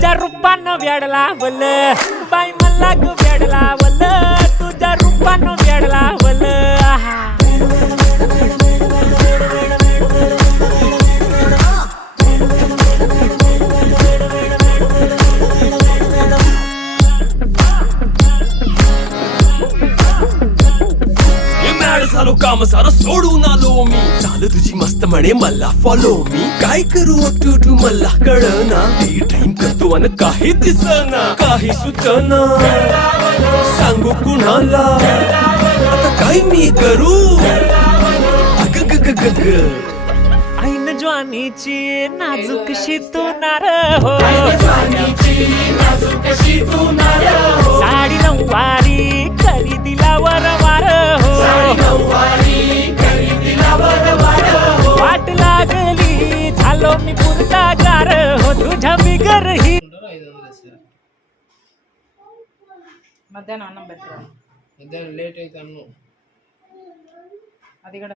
तुझ्या रूपानं वेड लावलं बाई मला ग वेड लावलं तुझ्या रूपानं वेड लावलं झालो काम सारं सोडून आलो मी चाल तुझी मस्त म्हणे मला फॉलो मी काय करू टू मला कळना ती ड्रीम करतो आणि काही दिसना काही सुचना सांगू कुणाला आता काय मी करू अग ग ग ग ग ऐन ज्वानीची नाजूकशी तू नार हो साडी नऊवारी खरेदीला वरवार हो वाट लागली झालो मी पुरता गार हो तुझ्या बिगर ही మధ్యాహ్నం అన్నం పెట్టరా మధ్యాహ్నం లేట్ అయితే అన్ను అది కూడా